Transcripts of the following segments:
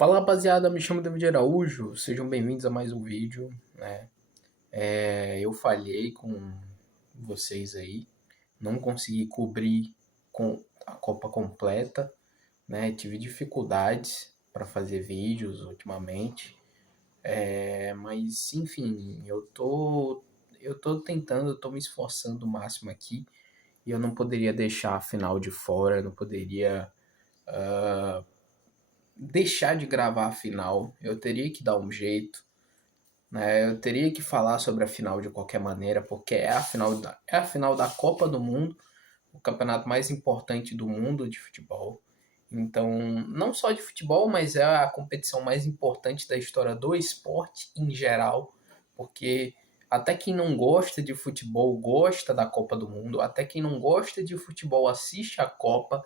Fala rapaziada, me chamo David Araújo, sejam bem-vindos a mais um vídeo, né? Eu falhei com vocês aí, não consegui cobrir com a Copa completa, né? Tive dificuldades para fazer vídeos ultimamente, mas enfim, eu tô tentando, eu tô me esforçando o máximo aqui e eu não poderia deixar a final de fora, eu não poderia deixar de gravar a final, eu teria que dar um jeito, né? Eu teria que falar sobre a final de qualquer maneira, porque é a final da Copa do Mundo, o campeonato mais importante do mundo de futebol. Então, não só de futebol, mas é a competição mais importante da história do esporte em geral, porque até quem não gosta de futebol gosta da Copa do Mundo, até quem não gosta de futebol assiste a Copa,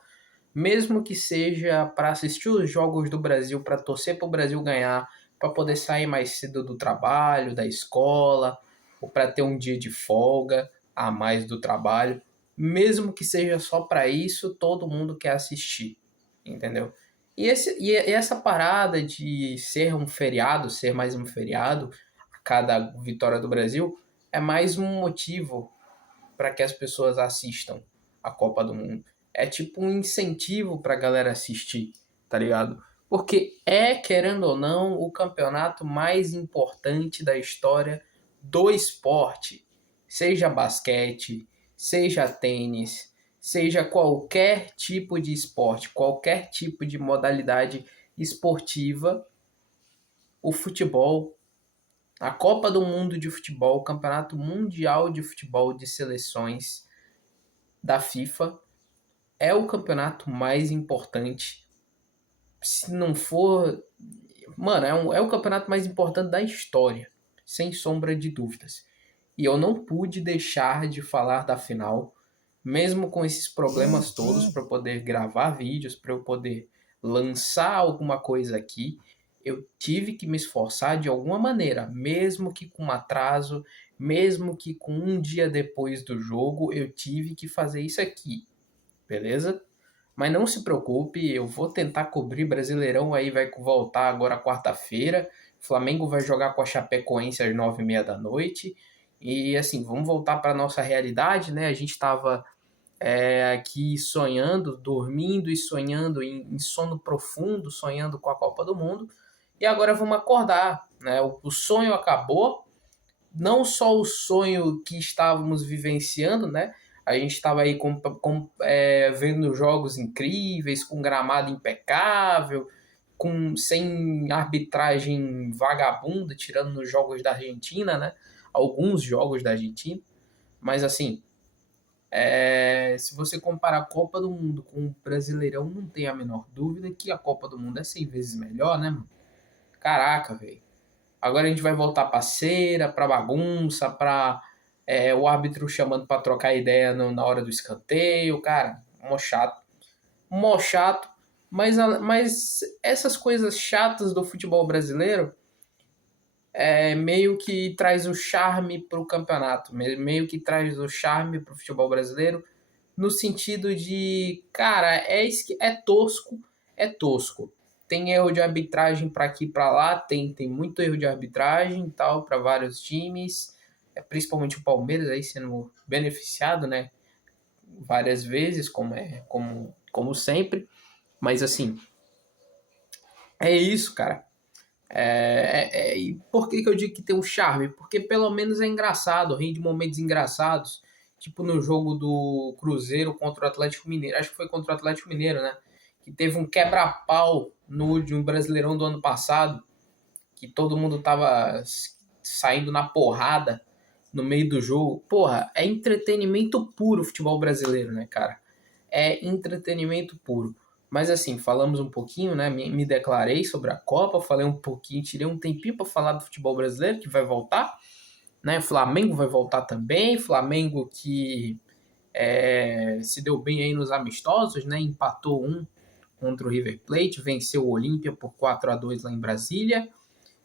mesmo que seja para assistir os jogos do Brasil, para torcer para o Brasil ganhar, para poder sair mais cedo do trabalho, da escola, ou para ter um dia de folga a mais do trabalho, mesmo que seja só para isso, todo mundo quer assistir, entendeu? E essa parada de ser um feriado, ser mais um feriado a cada vitória do Brasil, é mais um motivo para que as pessoas assistam a Copa do Mundo. É tipo um incentivo para a galera assistir, tá ligado? Porque querendo ou não, o campeonato mais importante da história do esporte. Seja basquete, seja tênis, seja qualquer tipo de esporte, qualquer tipo de modalidade esportiva, o futebol, a Copa do Mundo de Futebol, o Campeonato Mundial de Futebol de Seleções da FIFA é o campeonato mais importante. Se não for. Mano, é o campeonato mais importante da história, sem sombra de dúvidas. E eu não pude deixar de falar da final, mesmo com esses problemas todos, para poder gravar vídeos, para eu poder lançar alguma coisa aqui. Eu tive que me esforçar de alguma maneira, mesmo que com atraso, mesmo que com um dia depois do jogo, eu tive que fazer isso aqui, beleza? Mas não se preocupe, eu vou tentar cobrir Brasileirão aí, vai voltar agora quarta-feira. Flamengo vai jogar com a Chapecoense às 9h30 da noite. E assim, vamos voltar para nossa realidade, né? A gente estava aqui sonhando, dormindo e sonhando em sono profundo, sonhando com a Copa do Mundo. E agora vamos acordar, né? O sonho acabou, não só o sonho que estávamos vivenciando, né? A gente estava aí vendo jogos incríveis, com gramado impecável, sem arbitragem vagabunda, tirando nos jogos da Argentina, né? Alguns jogos da Argentina. Mas assim, se você comparar a Copa do Mundo com o Brasileirão, não tem a menor dúvida que a Copa do Mundo é 100 vezes melhor, né, mano? Caraca, velho. Agora a gente vai voltar pra cera, pra bagunça, pra o árbitro chamando pra trocar ideia na hora do escanteio. Cara, mó chato. Mó chato. Mas essas coisas chatas do futebol brasileiro meio que traz o charme pro campeonato. Meio que traz o charme pro futebol brasileiro. No sentido de, cara, é tosco, é tosco. Tem erro de arbitragem para aqui e para lá, tem muito erro de arbitragem e tal para vários times, principalmente o Palmeiras aí sendo beneficiado, né, várias vezes, como sempre, mas assim, é isso, cara. E por que eu digo que tem um charme? Porque pelo menos é engraçado, rende momentos engraçados, tipo no jogo do Cruzeiro contra o Atlético Mineiro, acho que foi contra o Atlético Mineiro, né? Que teve um quebra-pau no último Brasileirão do ano passado, que todo mundo tava saindo na porrada no meio do jogo. Porra, é entretenimento puro o futebol brasileiro, né, cara? É entretenimento puro. Mas assim, falamos um pouquinho, né? Me declarei sobre a Copa, falei um pouquinho, tirei um tempinho para falar do futebol brasileiro que vai voltar, né? Flamengo vai voltar também, Flamengo que se deu bem aí nos amistosos, né? Empatou um contra o River Plate, venceu o Olímpia por 4-2 lá em Brasília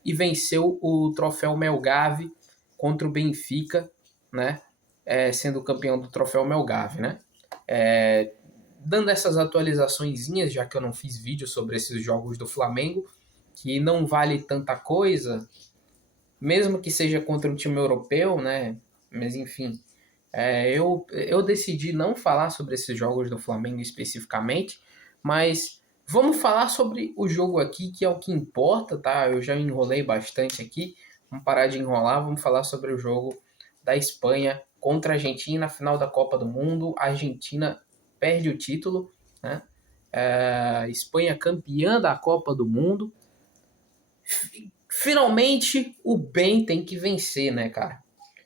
e venceu o troféu Melgave contra o Benfica, né? Sendo campeão do troféu Melgave, né? Dando essas atualizaçõezinhas, já que eu não fiz vídeo sobre esses jogos do Flamengo, que não vale tanta coisa, mesmo que seja contra um time europeu, né? Mas enfim, eu decidi não falar sobre esses jogos do Flamengo especificamente, mas vamos falar sobre o jogo aqui, que é o que importa, tá? Eu já enrolei bastante aqui, vamos parar de enrolar, vamos falar sobre o jogo da Espanha contra a Argentina, final da Copa do Mundo. A Argentina perde o título, né? Espanha campeã da Copa do Mundo. Finalmente o bem tem que vencer, né, cara?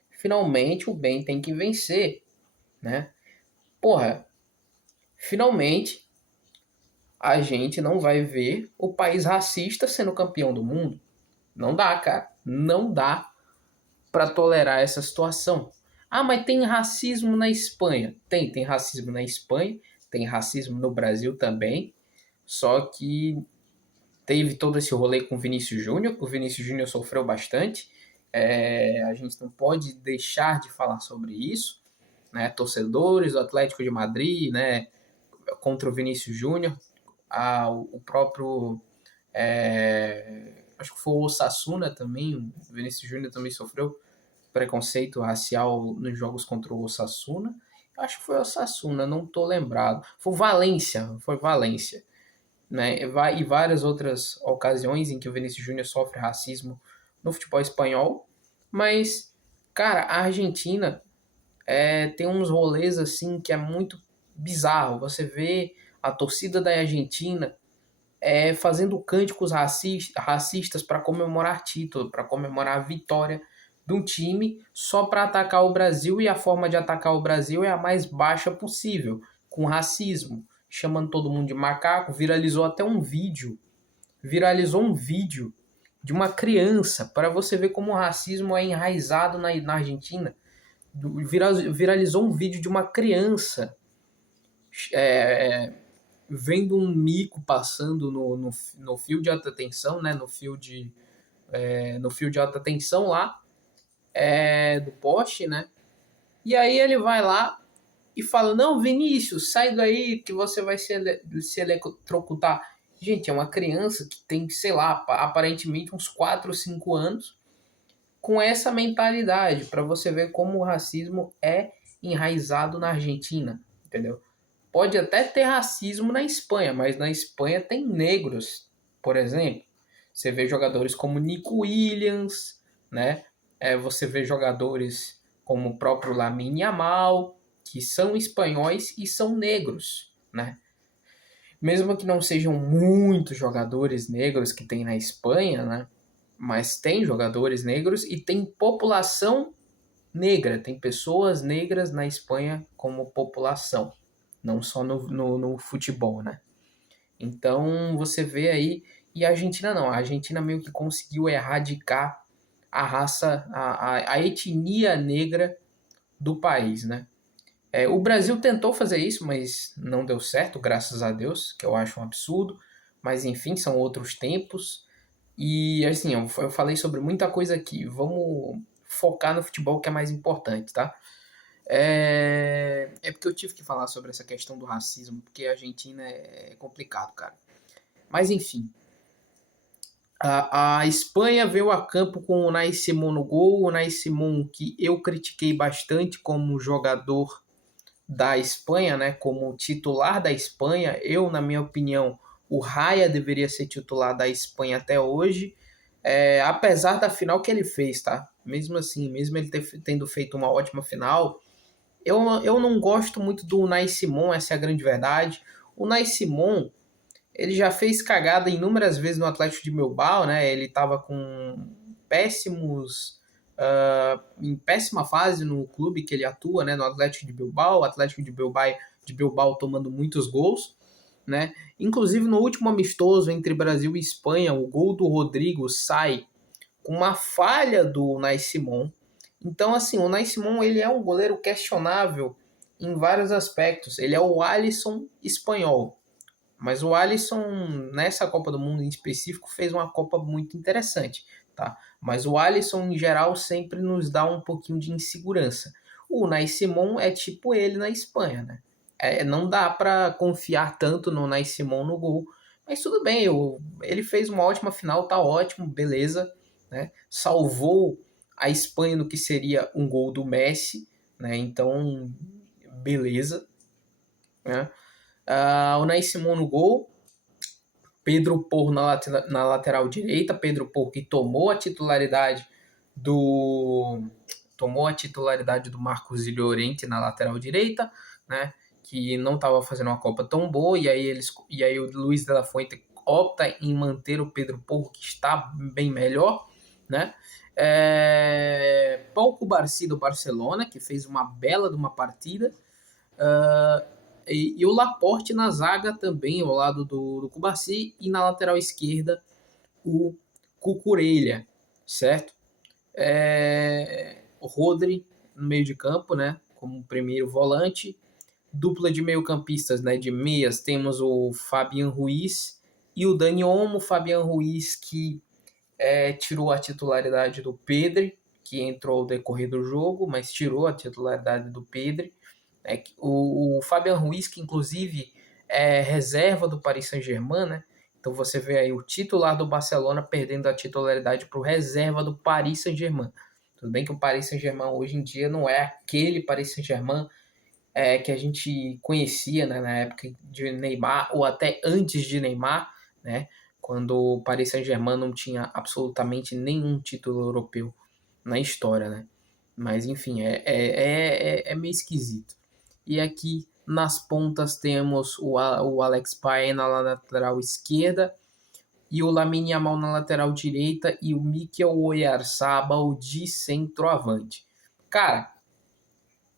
Finalmente o bem tem que vencer, né? Porra, finalmente a gente não vai ver o país racista sendo campeão do mundo. Não dá, cara. Não dá pra tolerar essa situação. Ah, mas tem racismo na Espanha. Tem racismo na Espanha, tem racismo no Brasil também. Só que teve todo esse rolê com o Vinícius Júnior, que o Vinícius Júnior sofreu bastante. A gente não pode deixar de falar sobre isso, né? Torcedores do Atlético de Madrid, né? Contra o Vinícius Júnior, o próprio acho que foi o Osasuna também, o Vinícius Júnior também sofreu preconceito racial nos jogos contra o Osasuna. Acho que foi o Osasuna, não tô lembrado. Foi Valência, né? E várias outras ocasiões em que o Vinícius Júnior sofre racismo no futebol espanhol. Mas, cara, a Argentina tem uns rolês assim que é muito bizarro. Você vê a torcida da Argentina fazendo cânticos racistas para comemorar título, para comemorar a vitória de um time só para atacar o Brasil, e a forma de atacar o Brasil é a mais baixa possível, com racismo, chamando todo mundo de macaco. Viralizou um vídeo de uma criança, para você ver como o racismo é enraizado na Argentina. Viralizou um vídeo de uma criança vendo um mico passando no fio de alta tensão, né? No fio de alta tensão lá, do poste, né? E aí ele vai lá e fala: Não, Vinícius, sai daí que você vai se eletrocutar. Gente, é uma criança que tem, sei lá, aparentemente uns 4 ou 5 anos, com essa mentalidade, para você ver como o racismo é enraizado na Argentina, entendeu? Pode até ter racismo na Espanha, mas na Espanha tem negros, por exemplo. Você vê jogadores como Nico Williams, né? Você vê jogadores como o próprio Lamine Yamal, que são espanhóis e são negros, né? Mesmo que não sejam muitos jogadores negros que tem na Espanha, né? Mas tem jogadores negros e tem população negra, tem pessoas negras na Espanha como população, não só no futebol, né? Então você vê aí, e a Argentina não, a Argentina meio que conseguiu erradicar a raça, a etnia negra do país, né? O Brasil tentou fazer isso, mas não deu certo, graças a Deus, que eu acho um absurdo. Mas enfim, são outros tempos. E assim, eu falei sobre muita coisa aqui. Vamos focar no futebol, que é mais importante, tá? Porque eu tive que falar sobre essa questão do racismo, porque a Argentina é complicado, cara. Mas enfim, a Espanha veio a campo com o Unai Simón no gol. O Unai Simón, que eu critiquei bastante como jogador da Espanha, né, como titular da Espanha. Na minha opinião, o Raya deveria ser titular da Espanha até hoje, apesar da final que ele fez, tá? Mesmo assim, mesmo ele tendo feito uma ótima final, eu não gosto muito do Unai Simón, essa é a grande verdade. O Unai Simón, ele já fez cagada inúmeras vezes no Atlético de Bilbao, né? Ele estava com em péssima fase no clube que ele atua, né? No Atlético de Bilbao, o Atlético de Bilbao tomando muitos gols, né? Inclusive no último amistoso entre Brasil e Espanha, o gol do Rodrigo sai com uma falha do Unai Simón. Então, assim, o Unai Simón, ele é um goleiro questionável em vários aspectos. Ele é o Alisson espanhol. Mas o Alisson, nessa Copa do Mundo em específico, fez uma Copa muito interessante, tá? Mas o Alisson, em geral, sempre nos dá um pouquinho de insegurança. O Unai Simón é tipo ele na Espanha, né? Não dá para confiar tanto no Unai Simón no gol, Mas tudo bem, ele fez uma ótima final, tá ótimo, beleza, né? Salvou a Espanha no que seria um gol do Messi, né? Então, beleza, né? O Unai Simon no gol, Pedro Porro na lateral direita, Pedro Porro que tomou a titularidade do Marcos Llorente na lateral direita, né? Que não estava fazendo uma Copa tão boa, e aí o Luiz de la Fuente opta em manter o Pedro Porro, que está bem melhor, né? Pau Cubarsí do Barcelona, que fez uma bela de uma partida, e o Laporte na zaga também, ao lado do Cubarsí, e na lateral esquerda o Cucurella, certo? O Rodri no meio de campo, né? Como primeiro volante. Dupla de meio-campistas, né? De meias, temos o Fabian Ruiz e o Dani Olmo. Fabian Ruiz que tirou a titularidade do Pedri, que entrou ao decorrer do jogo, mas tirou a titularidade do Pedri. O Fabian Ruiz, que inclusive é reserva do Paris Saint-Germain, né? Então você vê aí o titular do Barcelona perdendo a titularidade para o reserva do Paris Saint-Germain. Tudo bem que o Paris Saint-Germain hoje em dia não é aquele Paris Saint-Germain que a gente conhecia, né, na época de Neymar, ou até antes de Neymar, né, quando o Paris Saint-Germain não tinha absolutamente nenhum título europeu na história, né? Mas enfim, é meio esquisito. E aqui nas pontas temos o Alex Paes na lateral esquerda e o Lamine Yamal na lateral direita e o Mikel Oyarzabal de centroavante. Cara,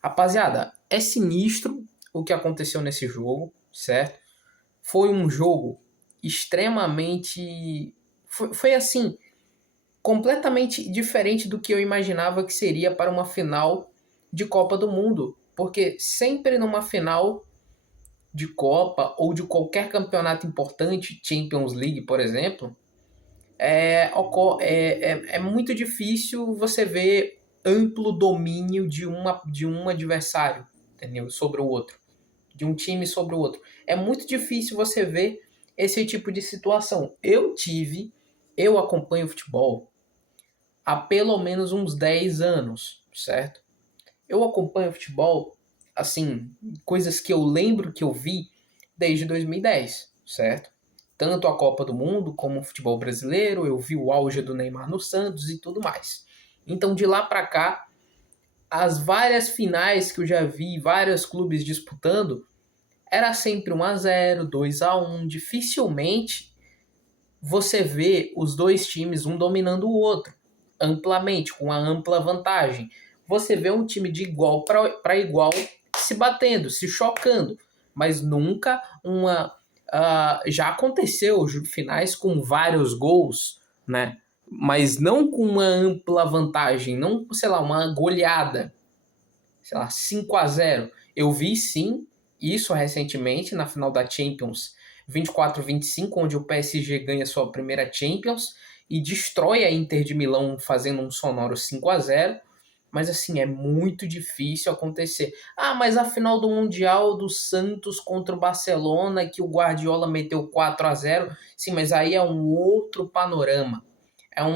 rapaziada, é sinistro o que aconteceu nesse jogo, certo? Foi um jogo extremamente... Foi assim, completamente diferente do que eu imaginava que seria para uma final de Copa do Mundo. Porque sempre numa final de Copa ou de qualquer campeonato importante, Champions League, por exemplo, é muito difícil você ver amplo domínio de um adversário, entendeu? Sobre o outro, de um time sobre o outro. É muito difícil você ver esse tipo de situação. Eu acompanho futebol há pelo menos uns 10 anos, certo? Eu acompanho futebol, assim, coisas que eu lembro que eu vi desde 2010, certo? Tanto a Copa do Mundo como o futebol brasileiro, eu vi o auge do Neymar no Santos e tudo mais. Então, de lá para cá, as várias finais que eu já vi, vários clubes disputando, era sempre 1-0, 2-1, dificilmente você vê os dois times um dominando o outro amplamente, com uma ampla vantagem. Você vê um time de igual para igual se batendo, se chocando, mas nunca uma. Já aconteceu finais com vários gols, né? Mas não com uma ampla vantagem, não, sei lá, uma goleada, sei lá, 5-0. Eu vi sim isso recentemente na final da Champions 24-25, onde o PSG ganha sua primeira Champions e destrói a Inter de Milão fazendo um sonoro 5-0. Mas assim, é muito difícil acontecer. Mas a final do Mundial do Santos contra o Barcelona, que o Guardiola meteu 4-0. Sim, mas aí é um outro panorama.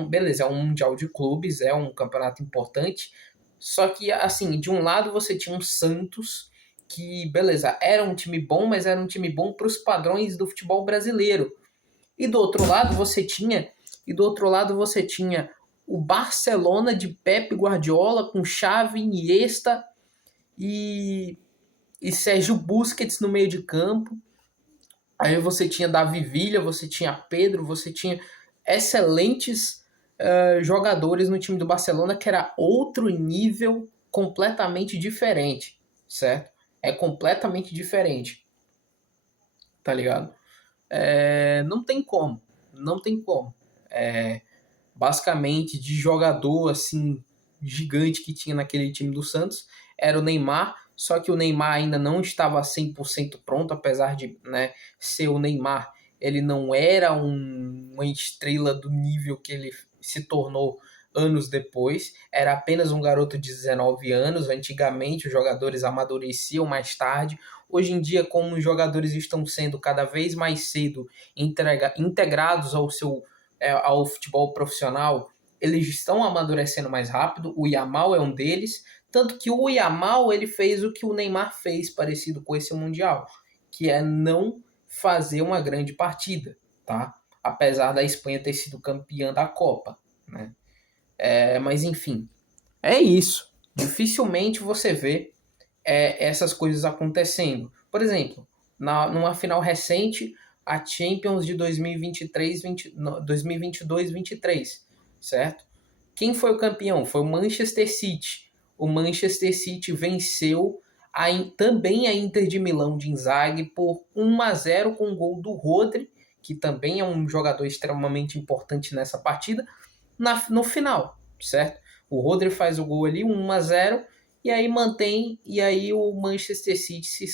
Beleza, é um Mundial de Clubes, é um campeonato importante. Só que, assim, de um lado você tinha um Santos que, beleza, era um time bom, mas era um time bom para os padrões do futebol brasileiro. E do outro lado você tinha o Barcelona de Pep Guardiola com Xavi, Iniesta e Sérgio Busquets no meio de campo. Aí você tinha Davi Villa, você tinha Pedro, você tinha excelentes jogadores no time do Barcelona, que era outro nível completamente diferente, certo? É completamente diferente, tá ligado? Não tem como, não tem como. Basicamente, de jogador assim gigante que tinha naquele time do Santos era o Neymar, só que o Neymar ainda não estava 100% pronto, apesar de, né, ser o Neymar, ele não era uma estrela do nível que ele se tornou anos depois, era apenas um garoto de 19 anos. Antigamente os jogadores amadureciam mais tarde, Hoje em dia, como os jogadores estão sendo cada vez mais cedo integrados ao futebol profissional, eles estão amadurecendo mais rápido. O Yamal é um deles, tanto que o Yamal ele fez o que o Neymar fez parecido com esse Mundial, que é não fazer uma grande partida, tá? Apesar da Espanha ter sido campeã da Copa, né? Mas enfim, é isso. Dificilmente você vê essas coisas acontecendo. Por exemplo, numa final recente, a Champions de 2022-23, certo? Quem foi o campeão? Foi o Manchester City. O Manchester City venceu também a Inter de Milão de Inzaghi por 1-0 com o gol do Rodri, que também é um jogador extremamente importante nessa partida, no final, certo? O Rodri faz o gol ali, 1-0, e aí e aí o Manchester City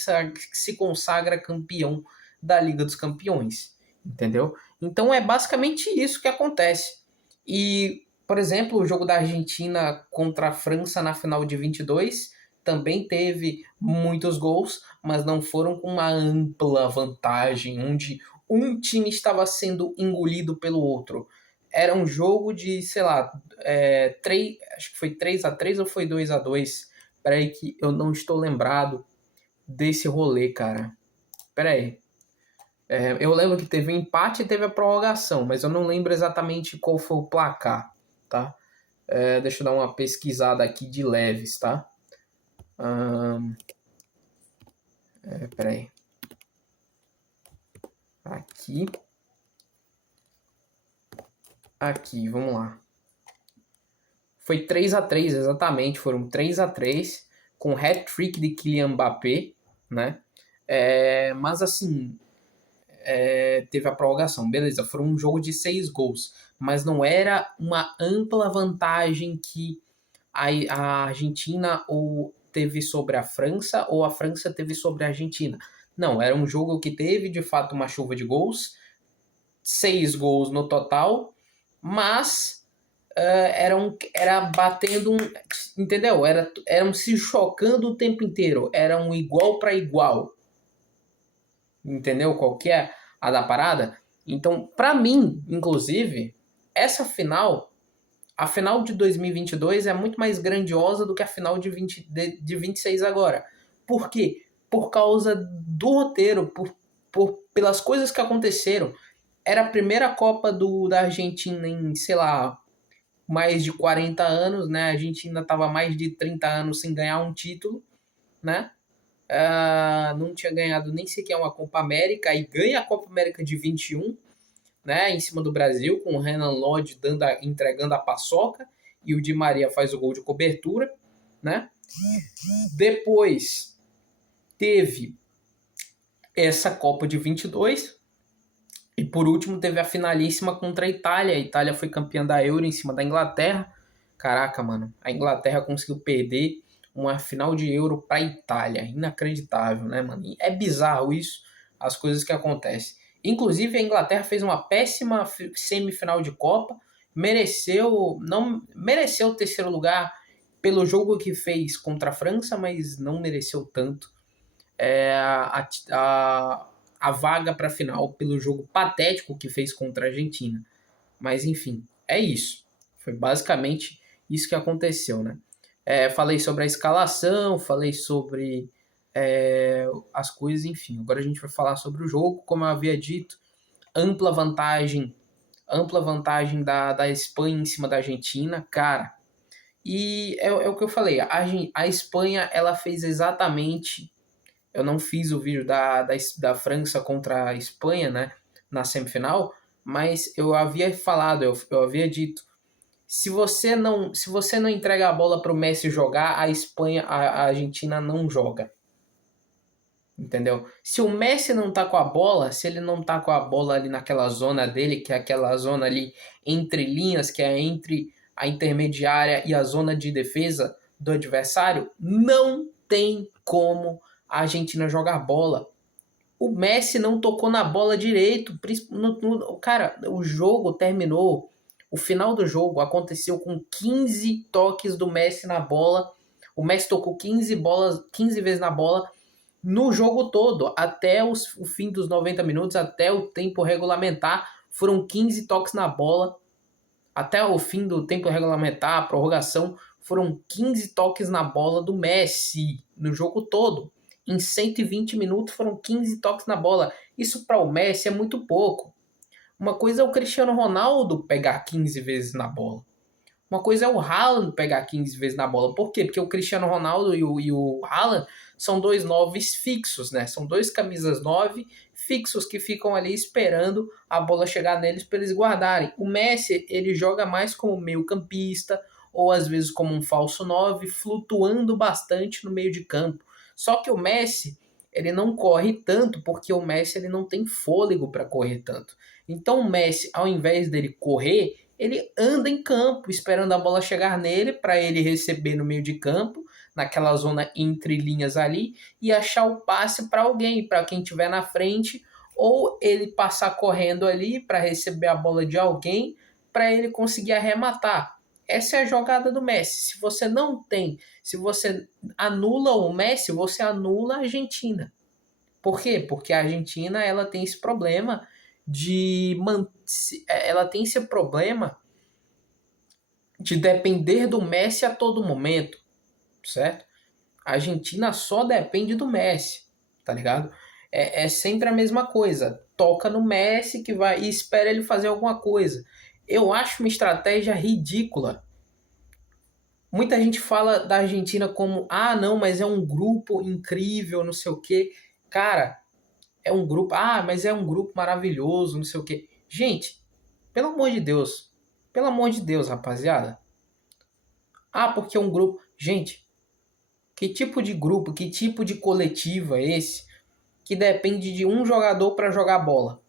se consagra campeão da Liga dos Campeões, entendeu? Então é basicamente isso que acontece. E, por exemplo, o jogo da Argentina contra a França na final de 22 também teve muitos gols, mas não foram com uma ampla vantagem, onde um time estava sendo engolido pelo outro. Era um jogo de, sei lá, acho que foi 3-3 ou foi 2-2. Peraí que eu não estou lembrado desse rolê, cara. Peraí. Eu lembro que teve um empate e teve a prorrogação, mas eu não lembro exatamente qual foi o placar, tá? Deixa eu dar uma pesquisada aqui de leves, tá? Peraí. Aqui, vamos lá. Foi 3-3, exatamente. Foram 3-3 com hat-trick de Kylian Mbappé, né? Mas assim, teve a prorrogação. Beleza, foi um jogo de 6 gols. Mas não era uma ampla vantagem que a Argentina ou teve sobre a França ou a França teve sobre a Argentina. Não, era um jogo que teve, de fato, uma chuva de gols. 6 gols no total, mas era batendo entendeu? Eram se chocando o tempo inteiro, era um igual para igual, entendeu qual que é a da parada? Então, para mim, inclusive, a final de 2022 é muito mais grandiosa do que a final de 26 agora. Por quê? Por causa do roteiro, pelas coisas que aconteceram. Era a primeira Copa da Argentina em, sei lá, mais de 40 anos, né? A Argentina estava mais de 30 anos sem ganhar um título, né? Não tinha ganhado nem sequer uma Copa América, e ganha a Copa América de 21, né? Em cima do Brasil, com o Renan Lodge entregando a paçoca, e o Di Maria faz o gol de cobertura, né? Depois teve essa Copa de 22, e por último teve a finalíssima contra a Itália. A Itália foi campeã da Euro em cima da Inglaterra. Caraca, mano, a Inglaterra conseguiu perder uma final de Euro para a Itália. Inacreditável, né, mano? É bizarro isso, as coisas que acontecem. Inclusive a Inglaterra fez uma péssima semifinal de Copa, não mereceu o terceiro lugar pelo jogo que fez contra a França, mas não mereceu tanto a vaga para a final pelo jogo patético que fez contra a Argentina. Mas enfim, é isso. Foi basicamente isso que aconteceu, né? Falei sobre a escalação, falei sobre as coisas, enfim. Agora a gente vai falar sobre o jogo, como eu havia dito, ampla vantagem da Espanha em cima da Argentina, cara. E é o que eu falei, a Espanha, ela fez exatamente. Eu não fiz o vídeo da França contra a Espanha, né, na semifinal, mas eu havia falado, eu havia dito, se você não entrega a bola para o Messi jogar, a Argentina não joga. Entendeu? Se o Messi não tá com a bola, se ele não tá com a bola ali naquela zona dele, que é aquela zona ali entre linhas, que é entre a intermediária e a zona de defesa do adversário, não tem como a Argentina jogar bola. O Messi não tocou na bola direito. Cara, o jogo terminou. O final do jogo aconteceu com 15 toques do Messi na bola. O Messi tocou 15 vezes na bola. no jogo todo, até o fim dos 90 minutos, até o tempo regulamentar, foram 15 toques na bola. Até o fim do tempo regulamentar, a prorrogação, foram 15 toques na bola do Messi no jogo todo. Em 120 minutos foram 15 toques na bola. Isso para o Messi é muito pouco. Uma coisa é o Cristiano Ronaldo pegar 15 vezes na bola. Uma coisa é o Haaland pegar 15 vezes na bola. Por quê? Porque o Cristiano Ronaldo e o Haaland são dois 9 fixos, né? São dois camisas 9 fixos que ficam ali esperando a bola chegar neles para eles guardarem. O Messi, ele joga mais como meio campista ou às vezes como um falso 9, flutuando bastante no meio de campo. Só que o Messi, ele não corre tanto porque o Messi ele não tem fôlego para correr tanto. Então o Messi, ao invés dele correr, ele anda em campo esperando a bola chegar nele para ele receber no meio de campo, naquela zona entre linhas ali, e achar o passe para alguém, para quem estiver na frente, ou ele passar correndo ali para receber a bola de alguém, para ele conseguir arrematar. Essa é a jogada do Messi. Se você não tem, se você anula o Messi, você anula a Argentina. Por quê? Porque a Argentina ela tem esse problema ela tem esse problema de depender do Messi a todo momento, certo? A Argentina só depende do Messi, tá ligado? É sempre a mesma coisa. Toca no Messi que vai e espera ele fazer alguma coisa. Eu acho uma estratégia ridícula. Muita gente fala da Argentina como, não, mas é um grupo incrível, não sei o quê. Cara, é um grupo, mas é um grupo maravilhoso, não sei o quê. Gente, pelo amor de Deus, rapaziada. Porque é um grupo. Gente, que tipo de grupo, que tipo de coletivo é esse que depende de um jogador para jogar bola?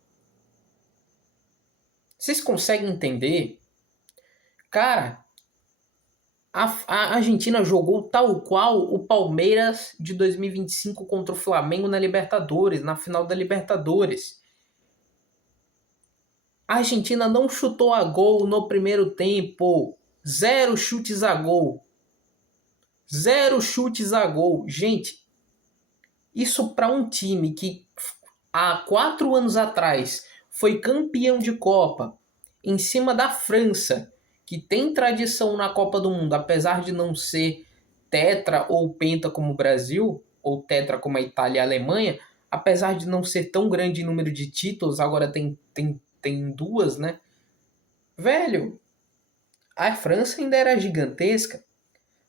Vocês conseguem entender? Cara, a Argentina jogou tal qual o Palmeiras de 2025 contra o Flamengo na Libertadores, na final da Libertadores. A Argentina não chutou a gol no primeiro tempo. 0 chutes a gol. 0 chutes a gol. Gente, isso para um time que há 4 anos atrás foi campeão de Copa em cima da França, que tem tradição na Copa do Mundo, apesar de não ser tetra ou penta como o Brasil, ou tetra como a Itália e a Alemanha, apesar de não ser tão grande em número de títulos, agora tem 2, né? Velho, a França ainda era gigantesca.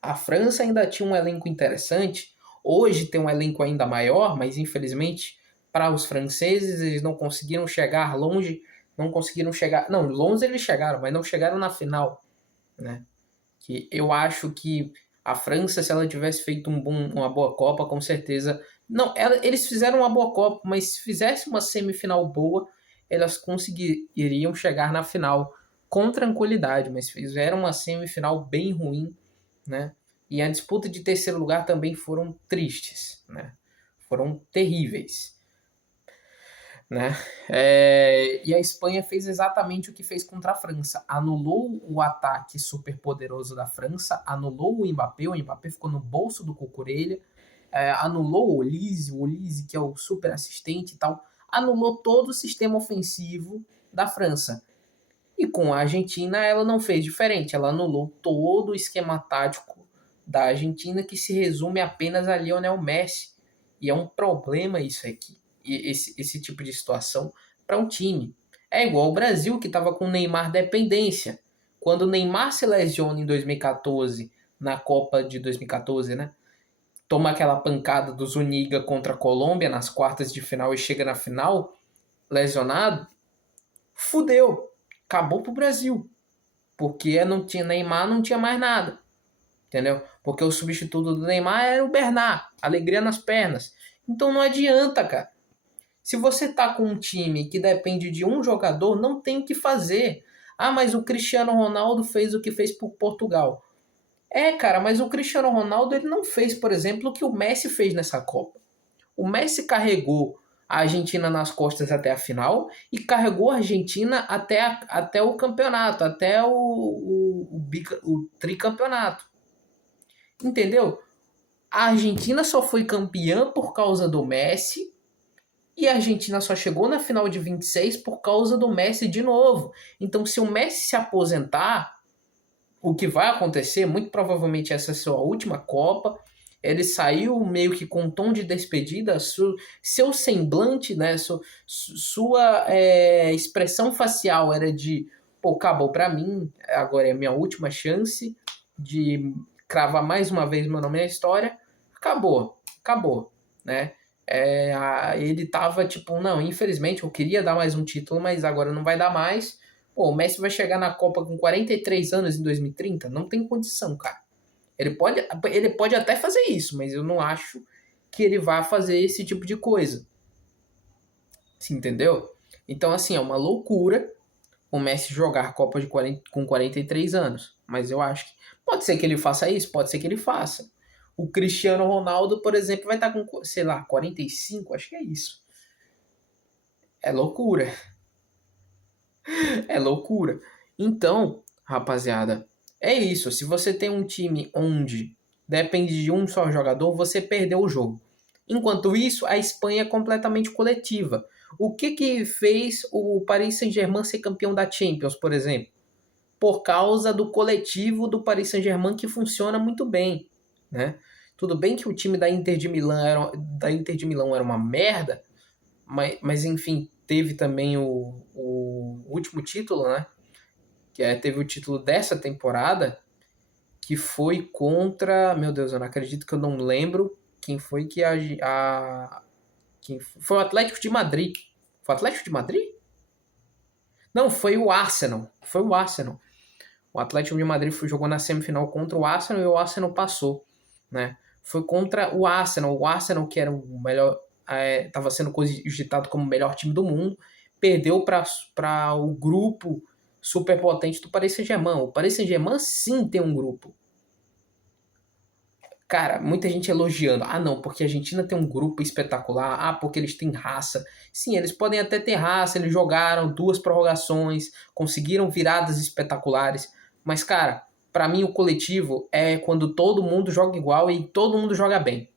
A França ainda tinha um elenco interessante. Hoje tem um elenco ainda maior, mas infelizmente para os franceses eles não conseguiram chegar longe. Não conseguiram chegar. Não, longe eles chegaram, mas não chegaram na final, né? Que eu acho que a França, se ela tivesse feito uma boa Copa, com certeza. Não, eles fizeram uma boa Copa, mas se fizesse uma semifinal boa, elas conseguiriam chegar na final com tranquilidade, mas fizeram uma semifinal bem ruim, né? E a disputa de terceiro lugar também foram tristes, né? Foram terríveis, né? E a Espanha fez exatamente o que fez contra a França. Anulou o ataque super poderoso da França, anulou o Mbappé ficou no bolso do Cucurella, anulou o Olise que é o super assistente e tal, anulou todo o sistema ofensivo da França. E com a Argentina ela não fez diferente, ela anulou todo o esquema tático da Argentina, que se resume apenas a Lionel Messi. E é um problema isso aqui, esse tipo de situação para um time. É igual o Brasil, que estava com Neymar dependência. Quando o Neymar se lesiona em 2014, na Copa de 2014, né? Toma aquela pancada do Zuniga contra a Colômbia nas quartas de final e chega na final lesionado, fudeu. Acabou pro Brasil. Porque não tinha Neymar, não tinha mais nada. Entendeu? Porque o substituto do Neymar era o Bernat, alegria nas pernas. Então não adianta, cara. Se você tá com um time que depende de um jogador, não tem o que fazer. Mas o Cristiano Ronaldo fez o que fez por Portugal. Cara, mas o Cristiano Ronaldo ele não fez, por exemplo, o que o Messi fez nessa Copa. O Messi carregou a Argentina nas costas até a final e carregou a Argentina até o campeonato, até o tricampeonato. Entendeu? A Argentina só foi campeã por causa do Messi. E a Argentina só chegou na final de 26 por causa do Messi de novo. Então, se o Messi se aposentar, o que vai acontecer, muito provavelmente essa é a sua última Copa. Ele saiu meio que com um tom de despedida, seu semblante, né, sua expressão facial era de, pô, acabou pra mim, agora é a minha última chance de cravar mais uma vez meu nome na história. Acabou, né? Ele tava tipo, não, infelizmente eu queria dar mais um título, mas agora não vai dar mais. Pô, o Messi vai chegar na Copa com 43 anos em 2030? Não tem condição, cara. Ele pode até fazer isso, mas eu não acho que ele vá fazer esse tipo de coisa. Você entendeu? Então, assim, é uma loucura o Messi jogar a Copa com 43 anos. Mas eu acho que pode ser que ele faça isso, pode ser que ele faça. O Cristiano Ronaldo, por exemplo, vai estar com, sei lá, 45, acho que é isso. É loucura. É loucura. Então, rapaziada, é isso. Se você tem um time onde depende de um só jogador, você perdeu o jogo. Enquanto isso, a Espanha é completamente coletiva. O que fez o Paris Saint-Germain ser campeão da Champions, por exemplo? Por causa do coletivo do Paris Saint-Germain que funciona muito bem, né? Tudo bem que o time da Inter de Milão era uma merda, mas enfim, teve também o último título, né? Teve o título dessa temporada, que foi contra. Meu Deus, eu não acredito que eu não lembro quem foi que foi o Atlético de Madrid. Foi o Atlético de Madrid? Não, foi o Arsenal. Foi o Arsenal. O Atlético de Madrid jogou na semifinal contra o Arsenal e o Arsenal passou, né? Foi contra o Arsenal que era o melhor, estava sendo cogitado como o melhor time do mundo, perdeu para o grupo superpotente do Paris Saint-Germain. O Paris Saint-Germain sim tem um grupo. Cara, muita gente elogiando. Ah, não, porque a Argentina tem um grupo espetacular. Ah, porque eles têm raça. Sim, eles podem até ter raça. Eles jogaram 2 prorrogações, conseguiram viradas espetaculares. Mas, cara, pra mim o coletivo é quando todo mundo joga igual e todo mundo joga bem.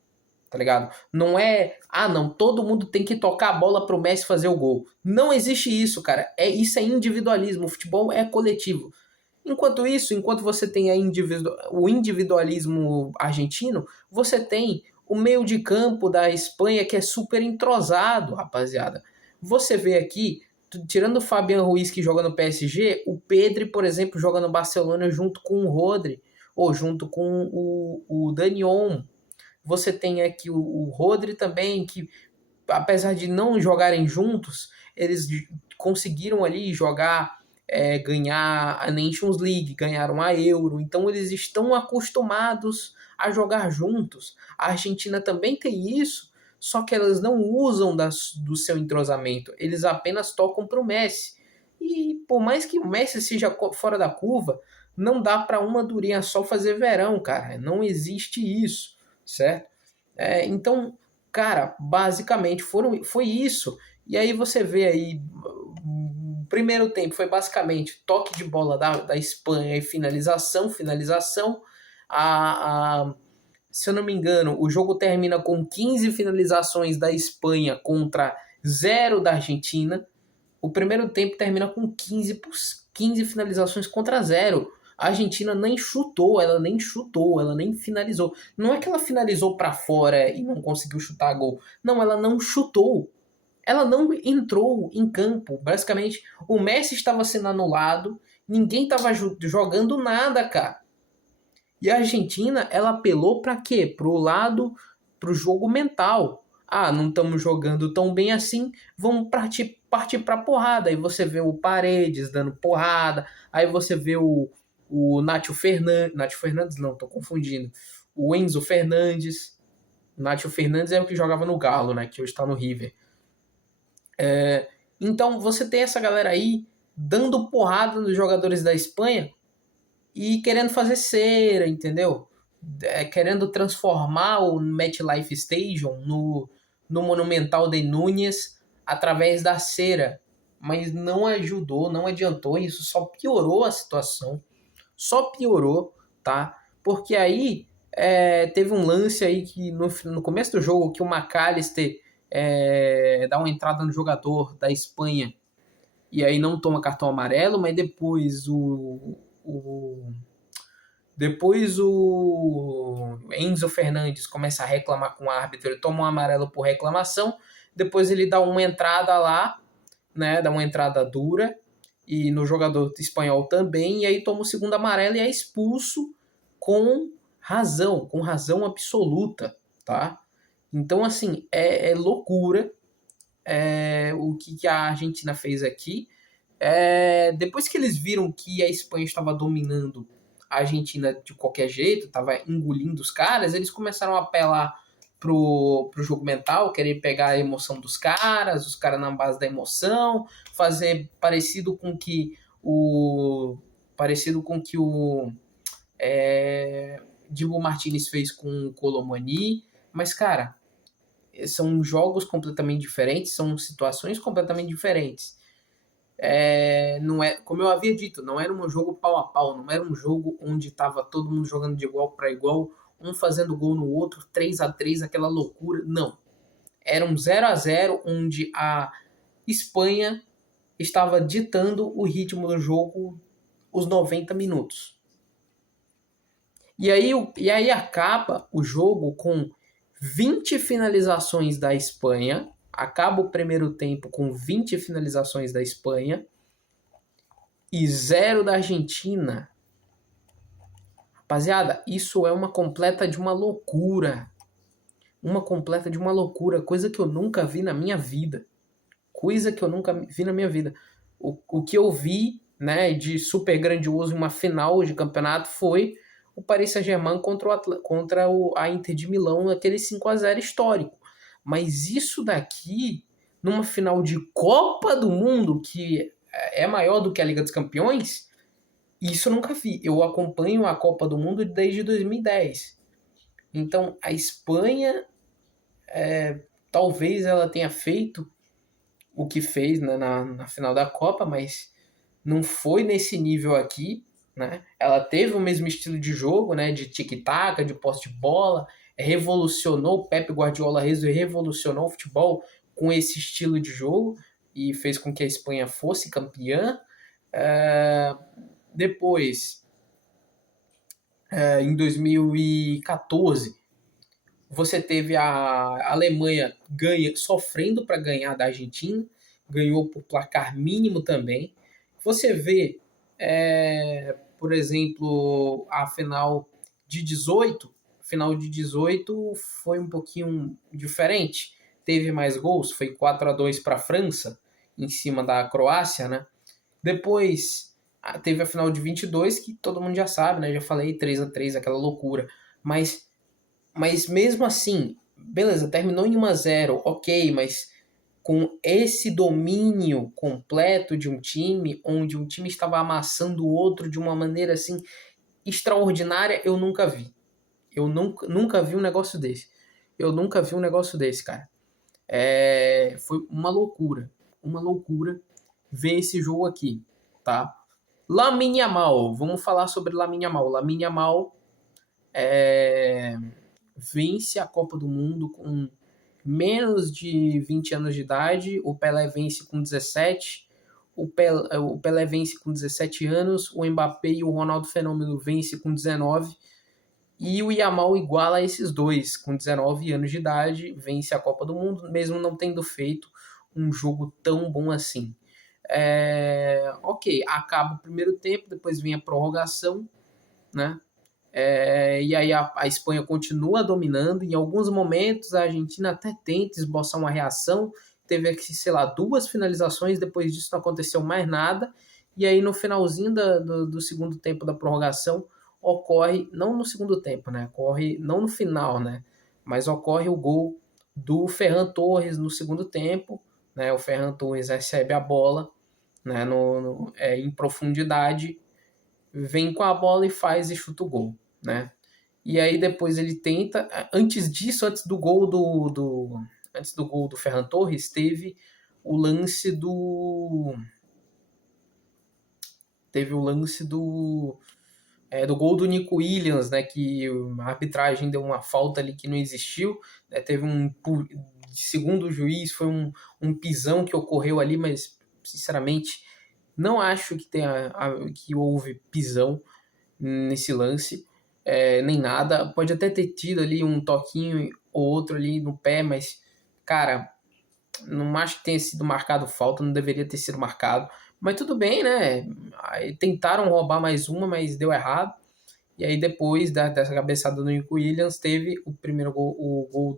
Tá ligado? Não é, ah, não, todo mundo tem que tocar a bola pro Messi fazer o gol. Não existe isso, cara. Isso é individualismo. O futebol é coletivo. Enquanto isso, enquanto você tem o individualismo argentino, você tem o meio de campo da Espanha que é super entrosado, rapaziada. Você vê aqui, tirando o Fabián Ruiz que joga no PSG, o Pedri, por exemplo, joga no Barcelona junto com o Rodri, ou junto com o Dani Olmo. Você tem aqui o Rodri também, que apesar de não jogarem juntos, eles conseguiram ali jogar, ganhar a Nations League, ganharam a Euro, então eles estão acostumados a jogar juntos. A Argentina também tem isso, só que elas não usam do seu entrosamento, eles apenas tocam para o Messi. E por mais que o Messi seja fora da curva, não dá para uma durinha só fazer verão, cara. Não existe isso, certo? Então, cara, basicamente foi isso. E aí você vê aí, o primeiro tempo foi basicamente toque de bola da Espanha e finalização. Se eu não me engano, o jogo termina com 15 finalizações da Espanha contra 0 da Argentina. O primeiro tempo termina com 15 finalizações contra 0. A Argentina ela nem finalizou. Não é que ela finalizou para fora e não conseguiu chutar gol. Não, ela não chutou. Ela não entrou em campo. Basicamente, o Messi estava sendo anulado, ninguém estava jogando nada, cara. E a Argentina, ela apelou para quê? Pro jogo mental. Ah, não estamos jogando tão bem assim, vamos partir pra porrada. Aí você vê o Paredes dando porrada, aí você vê o Nacho Fernandes não, tô confundindo. O Enzo Fernandes. O Nacho Fernandes é o que jogava no Galo, né? Que hoje tá no River. Então você tem essa galera aí dando porrada nos jogadores da Espanha e querendo fazer cera, entendeu? Querendo transformar o MetLife Stadium no Monumental de Núñez através da cera. Mas não ajudou, não adiantou, isso só piorou a situação. Só piorou, tá? Porque aí Teve um lance aí que no começo do jogo que o McAllister dá uma entrada no jogador da Espanha e aí não toma cartão amarelo, mas depois o Enzo Fernandes começa a reclamar com o árbitro, ele toma um amarelo por reclamação, depois ele dá uma entrada lá, né, dá uma entrada dura, e no jogador espanhol também, e aí toma o segundo amarelo e é expulso com razão absoluta, tá? Então, assim, é loucura o que a Argentina fez aqui. Depois que eles viram que a Espanha estava dominando a Argentina de qualquer jeito, estava engolindo os caras, eles começaram a apelar pro jogo mental, querer pegar a emoção dos caras, os caras na base da emoção, fazer parecido com que o Dibu Martinez fez com o Colomani, mas cara, são jogos completamente diferentes, são situações completamente diferentes. Não é, como eu havia dito, não era um jogo pau a pau, não era um jogo onde estava todo mundo jogando de igual para igual, um fazendo gol no outro, 3-3, aquela loucura. Não. Era um 0-0 onde a Espanha estava ditando o ritmo do jogo os 90 minutos. E aí acaba o jogo com 20 finalizações da Espanha. Acaba o primeiro tempo com 20 finalizações da Espanha e 0 da Argentina. Rapaziada, isso é uma completa de uma loucura. Uma completa de uma loucura. Coisa que eu nunca vi na minha vida. Coisa que eu nunca vi na minha vida. O que eu vi, né, de super grandioso em uma final de campeonato foi o Paris Saint-Germain contra a Inter de Milão, aquele 5-0 histórico. Mas isso daqui, numa final de Copa do Mundo, que é maior do que a Liga dos Campeões, isso eu nunca vi. Eu acompanho a Copa do Mundo desde 2010. Então, a Espanha, talvez ela tenha feito o que fez, né, na final da Copa, mas não foi nesse nível aqui, né? Ela teve o mesmo estilo de jogo, né, de tic-tac, de posse de bola, revolucionou, o Pep Guardiola revolucionou o futebol com esse estilo de jogo e fez com que a Espanha fosse campeã. Depois, em 2014, você teve a Alemanha sofrendo para ganhar da Argentina, ganhou por placar mínimo também. Você vê, por exemplo, a final de 18. Final de 18 foi um pouquinho diferente. Teve mais gols, foi 4-2 para a França, em cima da Croácia, né? Depois teve a final de 22, que todo mundo já sabe, né? Já falei, 3-3, aquela loucura. Mas mesmo assim, beleza, terminou em 1-0, ok, mas com esse domínio completo de um time, onde um time estava amassando o outro de uma maneira assim extraordinária, eu nunca vi. Eu nunca vi um negócio desse. Eu nunca vi um negócio desse, cara. Foi uma loucura ver esse jogo aqui, tá? Lamine Yamal, vamos falar sobre Lamine Yamal. Lamine Yamal vence a Copa do Mundo com menos de 20 anos de idade. O Pelé vence com 17. O Pelé vence com 17 anos. O Mbappé e o Ronaldo Fenômeno vence com 19. E o Yamal iguala esses dois, com 19 anos de idade, vence a Copa do Mundo, mesmo não tendo feito um jogo tão bom assim. Ok, acaba o primeiro tempo, depois vem a prorrogação, né? E aí a Espanha continua dominando. Em alguns momentos a Argentina até tenta esboçar uma reação. Teve aqui, sei lá, 2 finalizações, depois disso não aconteceu mais nada. E aí no finalzinho do segundo tempo da prorrogação ocorre, não no segundo tempo, né? Ocorre, não no final, né? Mas ocorre o gol do Ferran Torres no segundo tempo, né? O Ferran Torres recebe a bola, né? Em profundidade, vem com a bola e chuta o gol, né? E aí depois ele tenta, antes disso, antes do gol do Ferran Torres, teve o lance do do gol do Nico Williams, né, que a arbitragem deu uma falta ali que não existiu, né, teve segundo o juiz, foi um pisão que ocorreu ali, mas sinceramente não acho que que houve pisão nesse lance, nem nada. Pode até ter tido ali um toquinho ou outro ali no pé, mas, cara, não acho que tenha sido marcado falta, não deveria ter sido marcado. Mas tudo bem, né? Aí tentaram roubar mais uma, mas deu errado. E aí depois dessa cabeçada do Nico Williams, teve o primeiro gol, o gol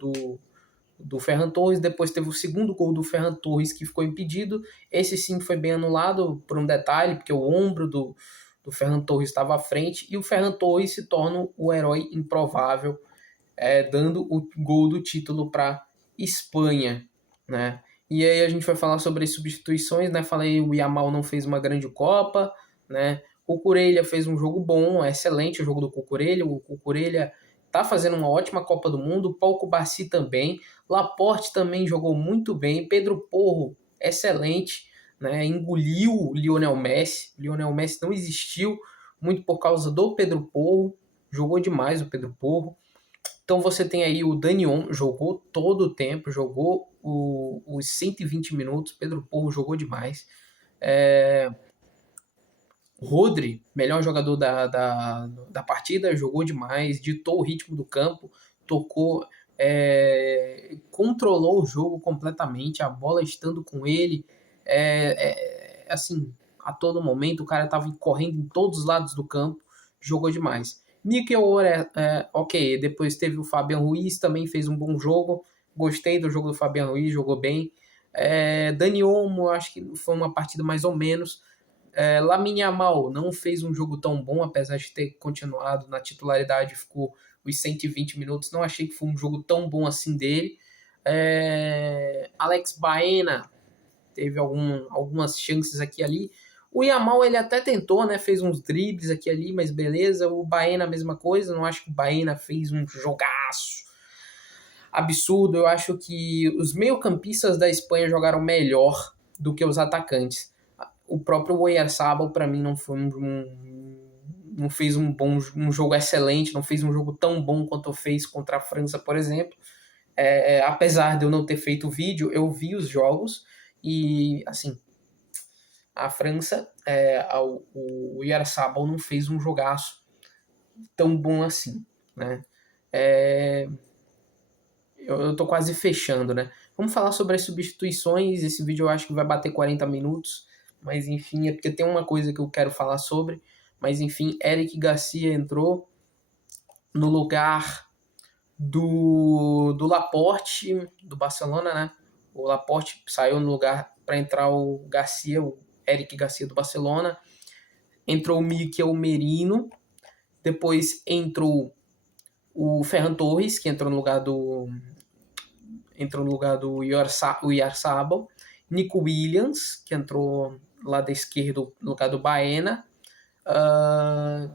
do Ferran Torres, depois teve o segundo gol do Ferran Torres que ficou impedido. Esse sim foi bem anulado por um detalhe, porque o ombro do Ferran Torres estava à frente, e o Ferran Torres se torna o herói improvável, dando o gol do título para Espanha, né? E aí a gente vai falar sobre as substituições, né? Falei, o Yamal não fez uma grande Copa, né? O Cucurella fez um jogo bom, excelente o jogo do Cucurella. O Cucurella tá fazendo uma ótima Copa do Mundo. O Pau Cubarsí também. Laporte também jogou muito bem. Pedro Porro, excelente, né? Engoliu o Lionel Messi. O Lionel Messi não existiu muito por causa do Pedro Porro. Jogou demais o Pedro Porro. Então você tem aí o Dani Olmo, jogou todo o tempo, jogou os 120 minutos. Pedro Porro jogou demais. Rodri, melhor jogador da partida, jogou demais, ditou o ritmo do campo, tocou, controlou o jogo completamente, a bola estando com ele, assim, a todo momento, o cara estava correndo em todos os lados do campo, jogou demais. Mikel ok, depois teve o Fabian Ruiz, também fez um bom jogo, gostei do jogo do Fabian Ruiz, jogou bem. Dani Olmo, acho que foi uma partida mais ou menos. Lamine Yamal não fez um jogo tão bom, apesar de ter continuado na titularidade, ficou os 120 minutos. Não achei que foi um jogo tão bom assim dele. Alex Baena teve algumas chances aqui e ali. O Yamal ele até tentou, né? Fez uns dribles aqui e ali, mas beleza. O Baena a mesma coisa. Não acho que o Baena fez um jogaço absurdo. Eu acho que os meio-campistas da Espanha jogaram melhor do que os atacantes. O próprio Oyarzabal para mim não fez um jogo excelente, não fez um jogo tão bom quanto fez contra a França, por exemplo. Apesar de eu não ter feito o vídeo, eu vi os jogos e assim, a França, o Oyarzabal não fez um jogaço tão bom assim, né? Eu tô quase fechando, né? Vamos falar sobre as substituições. Esse vídeo eu acho que vai bater 40 minutos. Mas enfim, é porque tem uma coisa que eu quero falar sobre. Mas enfim, Eric Garcia entrou no lugar do Laporte, do Barcelona, né? O Laporte saiu no lugar para entrar o Garcia, o Eric Garcia do Barcelona. Entrou o Mikel Merino. Depois entrou o Ferran Torres, que entrou no lugar do Oyarzabal. Nico Williams, que entrou lá da esquerda no lugar do Baena.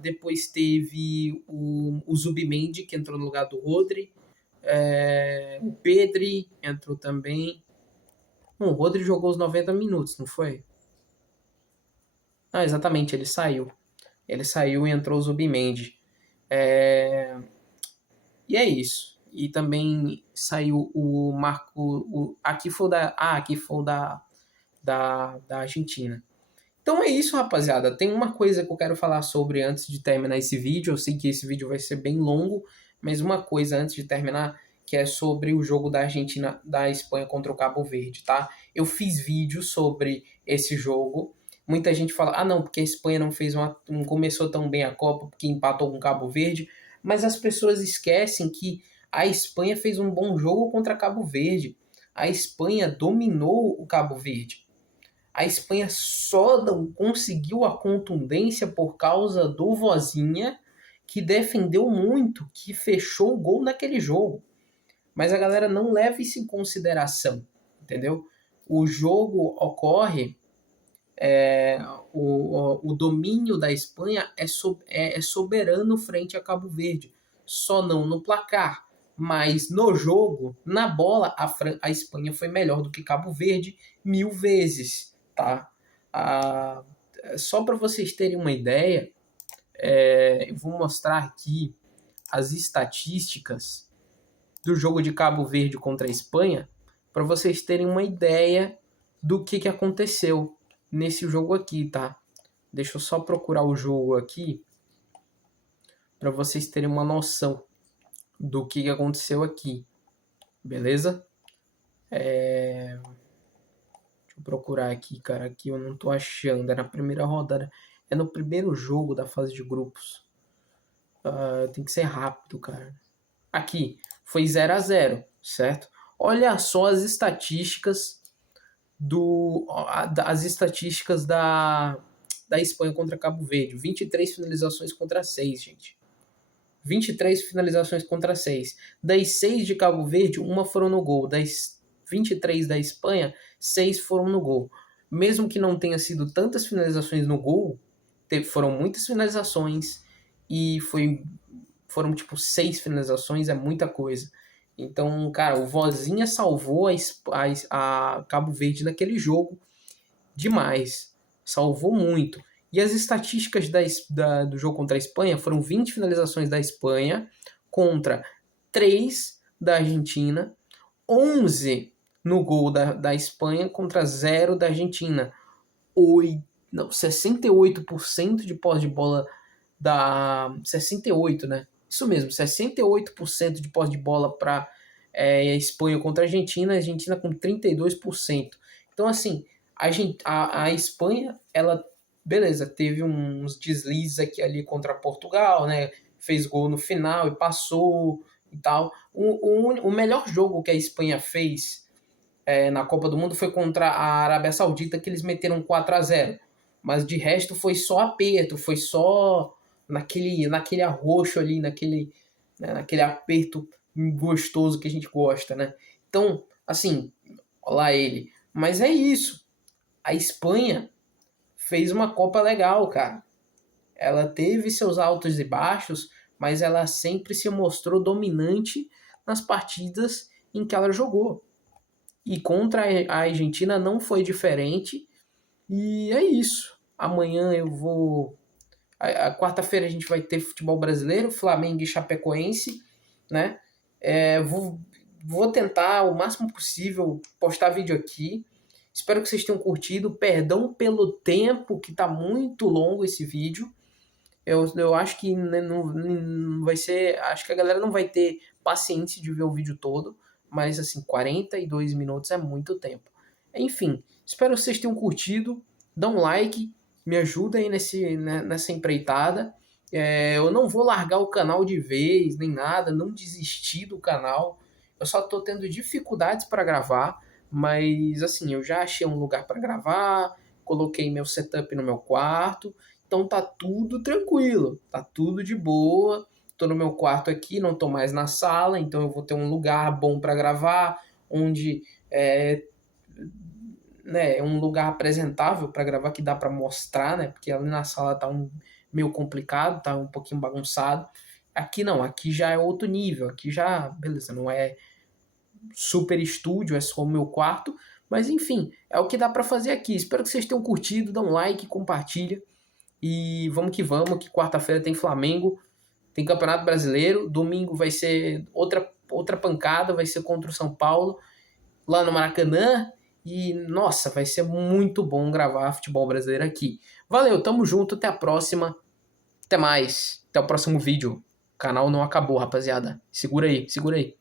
Depois teve o Zubimendi, que entrou no lugar do Rodri. O Pedri entrou também. O Rodri jogou os 90 minutos, não foi? Ah, exatamente, ele saiu. Ele saiu e entrou o Zubimendi. E é isso. E também saiu o Marco. Aqui foi da Argentina. Então é isso, rapaziada. Tem uma coisa que eu quero falar sobre antes de terminar esse vídeo. Eu sei que esse vídeo vai ser bem longo, mas uma coisa antes de terminar, que é sobre o jogo da Argentina, da Espanha contra o Cabo Verde, tá? Eu fiz vídeo sobre esse jogo. Muita gente fala, não, porque a Espanha não começou tão bem a Copa, porque empatou com o Cabo Verde. Mas as pessoas esquecem que a Espanha fez um bom jogo contra Cabo Verde. A Espanha dominou o Cabo Verde. A Espanha só não conseguiu a contundência por causa do Vozinha, que defendeu muito, que fechou o gol naquele jogo. Mas a galera não leva isso em consideração, entendeu? O jogo ocorre, o domínio da Espanha é soberano frente a Cabo Verde. Só não no placar, mas no jogo, na bola, a Espanha foi melhor do que Cabo Verde 1000 vezes. Tá? Só para vocês terem uma ideia, Eu vou mostrar aqui as estatísticas do jogo de Cabo Verde contra a Espanha, para vocês terem uma ideia do que aconteceu nesse jogo aqui, tá? Deixa eu só procurar o jogo aqui para vocês terem uma noção do que aconteceu aqui, beleza? Deixa eu procurar aqui, cara, aqui eu não tô achando, é na primeira rodada, é no primeiro jogo da fase de grupos. Tem que ser rápido, cara. Aqui, foi 0-0, certo? Olha só as estatísticas as estatísticas da Espanha contra Cabo Verde. 23 finalizações contra 6, gente. 23 finalizações contra 6. Das 6 de Cabo Verde, uma foram no gol. Das 23 da Espanha, 6 foram no gol. Mesmo que não tenha sido tantas finalizações no gol, foram muitas finalizações e foram tipo 6 finalizações, é muita coisa. Então, cara, o Vozinha salvou a Cabo Verde naquele jogo demais. Salvou muito. E as estatísticas do jogo contra a Espanha foram 20 finalizações da Espanha contra 3 da Argentina, 11 no gol da Espanha contra 0 da Argentina. 68% de posse de bola 68, né? Isso mesmo, 68% de posse de bola para a Espanha contra a Argentina com 32%. Então, assim, a Espanha, ela, beleza, teve uns deslizes aqui ali contra Portugal, né? Fez gol no final e passou e tal. O melhor jogo que a Espanha fez na Copa do Mundo foi contra a Arábia Saudita, que eles meteram 4-0. Mas de resto foi só aperto, foi só naquele arroxo ali, naquele aperto gostoso que a gente gosta, né? Então, assim, olha ele. Mas é isso. A Espanha fez uma Copa legal, cara. Ela teve seus altos e baixos, mas ela sempre se mostrou dominante nas partidas em que ela jogou. E contra a Argentina não foi diferente. E é isso. Amanhã eu vou. A quarta-feira a gente vai ter futebol brasileiro, Flamengo e Chapecoense, né? Vou tentar o máximo possível postar vídeo aqui. Espero que vocês tenham curtido. Perdão pelo tempo, que tá muito longo esse vídeo. Eu acho que não vai ser. Acho que a galera não vai ter paciência de ver o vídeo todo. Mas assim, 42 minutos é muito tempo. Enfim, espero que vocês tenham curtido. Dá um like, me ajuda aí nessa empreitada. Eu não vou largar o canal de vez, nem nada, não desistir do canal. Eu só tô tendo dificuldades para gravar, mas assim, eu já achei um lugar para gravar, coloquei meu setup no meu quarto, então tá tudo tranquilo, tá tudo de boa. Tô no meu quarto aqui, não tô mais na sala, então eu vou ter um lugar bom para gravar, onde é um lugar apresentável para gravar, que dá para mostrar, né? Porque ali na sala tá meio complicado, tá um pouquinho bagunçado. Aqui não, aqui já é outro nível, aqui já, beleza, não é super estúdio, é só o meu quarto, mas enfim, é o que dá para fazer aqui. Espero que vocês tenham curtido, dá um like, compartilha e vamos que quarta-feira tem Flamengo, tem Campeonato Brasileiro, domingo vai ser outra pancada, vai ser contra o São Paulo, lá no Maracanã, e nossa, vai ser muito bom gravar futebol brasileiro aqui. Valeu, tamo junto, até a próxima, até mais, até o próximo vídeo. O canal não acabou, rapaziada. Segura aí, segura aí.